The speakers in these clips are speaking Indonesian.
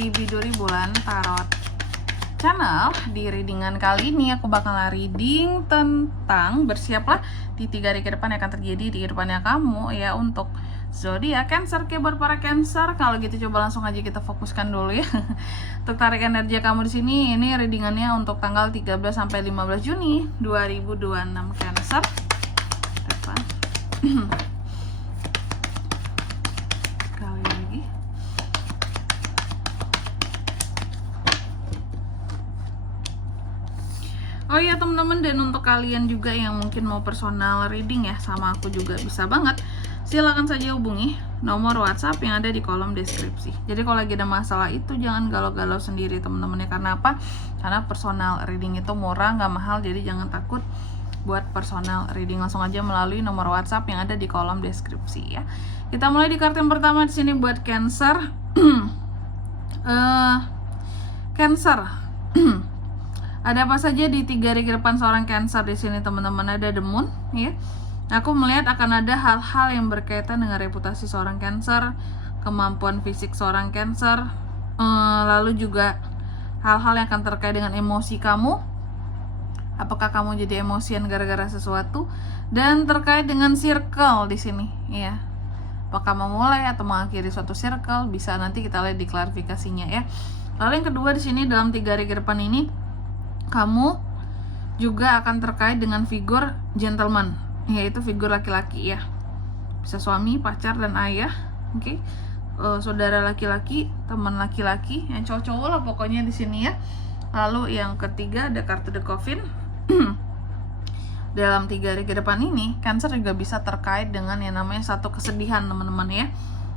di Biduri Bulan Tarot Channel. Di readingan kali ini aku bakal reading tentang bersiaplah di 3 hari ke depan yang akan terjadi di kehidupannya kamu ya, untuk zodiak Cancer. Buat para Cancer, kalau gitu coba langsung aja kita fokuskan dulu ya. Untuk tarik energi kamu di sini, ini readingannya untuk tanggal 13 sampai 15 Juni 2026 Cancer. Depan. Sekali lagi. Oh iya teman-teman, dan untuk kalian juga yang mungkin mau personal reading ya sama aku juga bisa banget. Silakan saja hubungi nomor WhatsApp yang ada di kolom deskripsi. Jadi kalau lagi ada masalah itu jangan galau-galau sendiri teman-teman ya. Karena apa? Karena personal reading itu murah, nggak mahal. Jadi jangan takut buat personal reading, langsung aja melalui nomor WhatsApp yang ada di kolom deskripsi ya. Kita mulai di kartu yang pertama di sini buat Cancer. Cancer. Ada apa saja di 3 hari ke depan seorang Cancer di sini teman-teman? Ada The Moon ya. Aku melihat akan ada hal-hal yang berkaitan dengan reputasi seorang Cancer, kemampuan fisik seorang Cancer, lalu juga hal-hal yang akan terkait dengan emosi kamu. Apakah kamu jadi emosian gara-gara sesuatu? Dan terkait dengan circle di sini ya. Apakah memulai atau mengakhiri suatu circle? Bisa nanti kita lihat di klarifikasinya ya. Lalu yang kedua di sini dalam 3 hari ke depan ini kamu juga akan terkait dengan figur gentleman, yaitu figur laki-laki ya. Bisa suami, pacar, dan ayah. Oke. Saudara laki-laki, teman laki-laki, yang cowok-cowok lah pokoknya di sini ya. Lalu yang ketiga ada kartu The Coffin. Dalam 3 hari ke depan ini Cancer juga bisa terkait dengan yang namanya satu kesedihan teman-teman ya.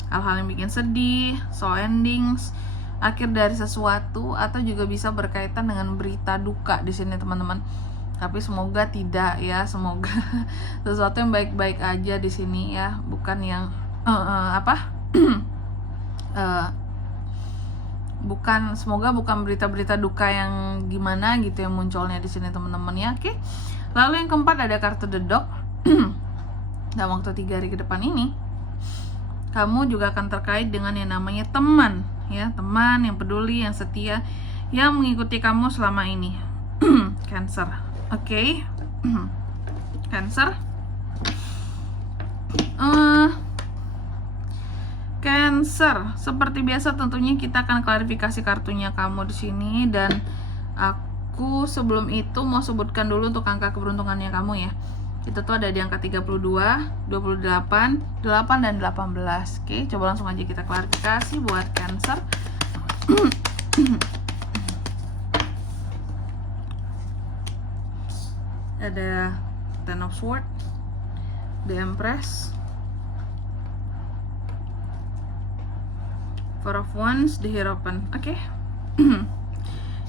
Hal-hal yang bikin sedih, soul endings, akhir dari sesuatu, atau juga bisa berkaitan dengan berita duka di sini teman-teman. Tapi semoga tidak ya, semoga sesuatu yang baik-baik aja di sini ya, bukan yang semoga bukan berita-berita duka yang gimana gitu yang munculnya di sini teman-teman ya. Oke. Lalu yang keempat ada kartu The Dog. Dalam waktu 3 hari ke depan ini kamu juga akan terkait dengan yang namanya teman ya, teman yang peduli, yang setia, yang mengikuti kamu selama ini. Cancer. Oke. Cancer. Cancer. Seperti biasa tentunya kita akan klarifikasi kartunya kamu di sini, dan aku sebelum itu mau sebutkan dulu untuk angka keberuntungannya kamu ya. Itu tuh ada di angka 32, 28, 8, dan 18. Oke, coba langsung aja kita klarifikasi buat Cancer. Ada Ten of Swords, The Empress, Four of Wands, The Hierophant. Oke.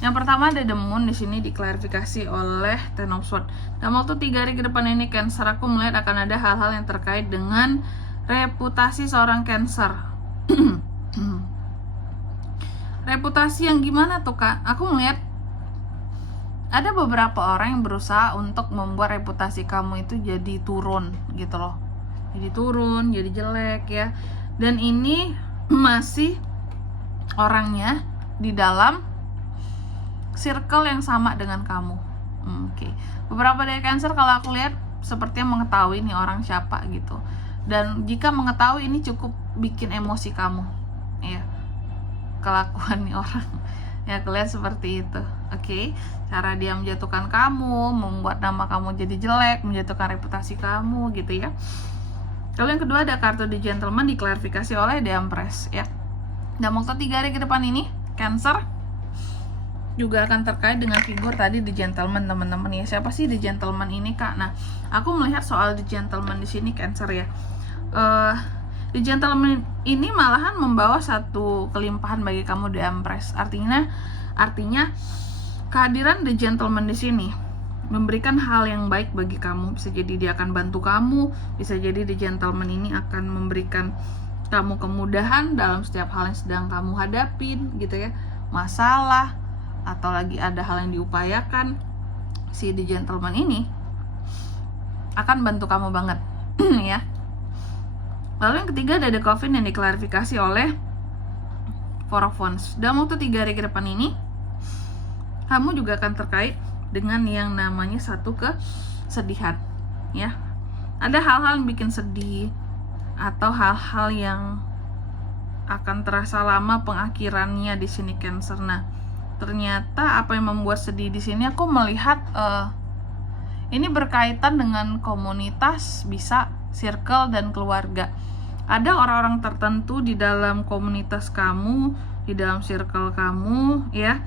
Yang pertama ada The Moon di sini diklarifikasi oleh Ten of Swords. Dalam waktu 3 hari ke depan ini Cancer, aku melihat akan ada hal-hal yang terkait dengan reputasi seorang Cancer. Reputasi yang gimana tuh Kak? Aku melihat ada beberapa orang yang berusaha untuk membuat reputasi kamu itu jadi turun gitu loh. Jadi turun, jadi jelek ya. Dan ini masih orangnya di dalam circle yang sama dengan kamu. Oke. Beberapa dari Cancer kalau aku lihat sepertinya mengetahui nih orang siapa gitu. Dan jika mengetahui ini cukup bikin emosi kamu. Ya. Kelakuan nih orang. Ya, aku lihat seperti itu. Oke. Cara dia menjatuhkan kamu, membuat nama kamu jadi jelek, menjatuhkan reputasi kamu gitu ya. Lalu yang kedua ada kartu The Gentleman diklarifikasi oleh The Empress ya. Dalam waktu 3 hari ke depan ini Cancer juga akan terkait dengan figur tadi The Gentleman teman-teman ya. Siapa sih The Gentleman ini Kak? Nah, aku melihat soal The Gentleman di sini Cancer ya. The Gentleman ini malahan membawa satu kelimpahan bagi kamu The Empress. Artinya kehadiran The Gentleman di sini memberikan hal yang baik bagi kamu. Bisa jadi dia akan bantu kamu, bisa jadi The Gentleman ini akan memberikan kamu kemudahan dalam setiap hal yang sedang kamu hadapin gitu ya. Masalah atau lagi ada hal yang diupayakan, si The Gentleman ini akan bantu kamu banget ya. Lalu yang ketiga ada The Coffin yang diklarifikasi oleh Four of Wands. Dalam waktu 3 hari ke depan ini, kamu juga akan terkait dengan yang namanya satu kesedihan, ya. Ada hal-hal yang bikin sedih atau hal-hal yang akan terasa lama pengakhirannya di sini Cancer. Nah, ternyata apa yang membuat sedih di sini aku melihat ini berkaitan dengan komunitas, bisa circle dan keluarga. Ada orang-orang tertentu di dalam komunitas kamu, di dalam circle kamu, ya,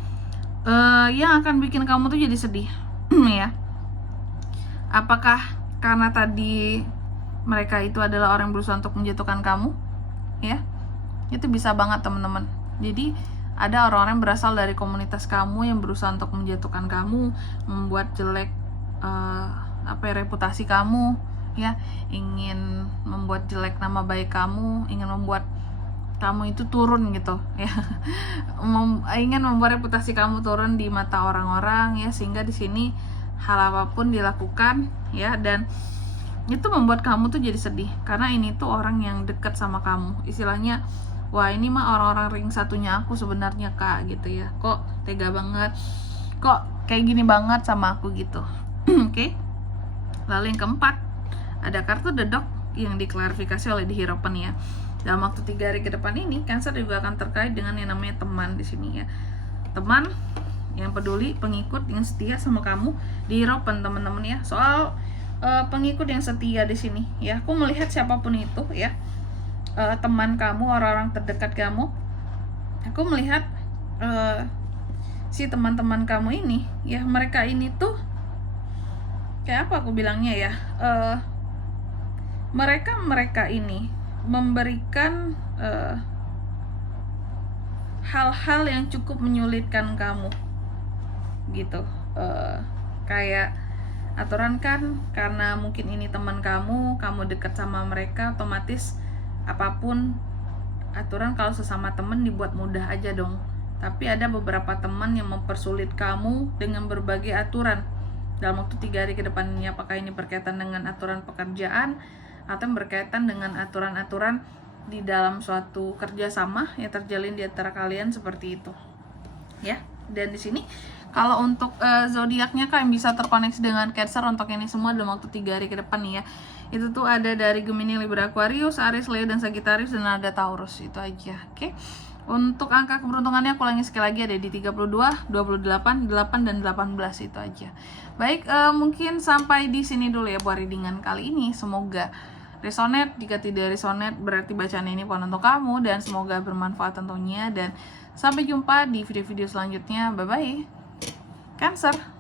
yang akan bikin kamu tuh jadi sedih, ya. Apakah karena tadi mereka itu adalah orang yang berusaha untuk menjatuhkan kamu, ya? Itu bisa banget teman-teman. Jadi ada orang-orang yang berasal dari komunitas kamu yang berusaha untuk menjatuhkan kamu, membuat jelek reputasi kamu, ya, ingin membuat jelek nama baik kamu, ingin membuat kamu itu turun gitu, ya. Ingin membuat reputasi kamu turun di mata orang-orang, ya, sehingga di sini hal apapun dilakukan, ya, dan itu membuat kamu tuh jadi sedih karena ini tuh orang yang dekat sama kamu. Istilahnya, wah, ini mah orang-orang ring satunya aku sebenarnya, Kak, gitu ya. Kok tega banget, kok kayak gini banget sama aku gitu. Oke. Lalu yang keempat, ada kartu The Dog yang diklarifikasi oleh The Hierophant, ya. Dalam waktu 3 hari ke depan ini, Cancer juga akan terkait dengan yang namanya teman di sini, ya. Teman yang peduli, pengikut yang setia sama kamu. The Hierophant, teman-teman, ya. Soal pengikut yang setia di sini, ya. Aku melihat siapapun itu, ya. Teman kamu, orang-orang terdekat kamu. Aku melihat si teman-teman kamu ini, ya, mereka ini tuh kayak apa aku bilangnya, ya, mereka ini memberikan hal-hal yang cukup menyulitkan kamu gitu. Kayak aturan kan, karena mungkin ini teman kamu dekat sama mereka, otomatis apapun aturan kalau sesama teman dibuat mudah aja dong. Tapi ada beberapa teman yang mempersulit kamu dengan berbagai aturan dalam waktu 3 hari ke depan ini. Apakah ini berkaitan dengan aturan pekerjaan atau berkaitan dengan aturan-aturan di dalam suatu kerjasama yang terjalin di antara kalian, seperti itu, ya. Dan di sini kalau untuk zodiaknya Kak yang bisa terkoneksi dengan Cancer untuk ini semua dalam waktu 3 hari ke depan nih, ya, itu tuh ada dari Gemini, Libra, Aquarius, Aries, Leo, dan Sagittarius, dan ada Taurus. Itu aja. Oke. Untuk angka keberuntungannya aku ulangi sekali lagi, ada di 32, 28, 8, dan 18. Itu aja. Baik, mungkin sampai di sini dulu ya buat readingan kali ini. Semoga resonate. Jika tidak resonate, berarti bacaan ini bukan untuk kamu, dan semoga bermanfaat tentunya. Dan sampai jumpa di video-video selanjutnya. Bye-bye. Cancer.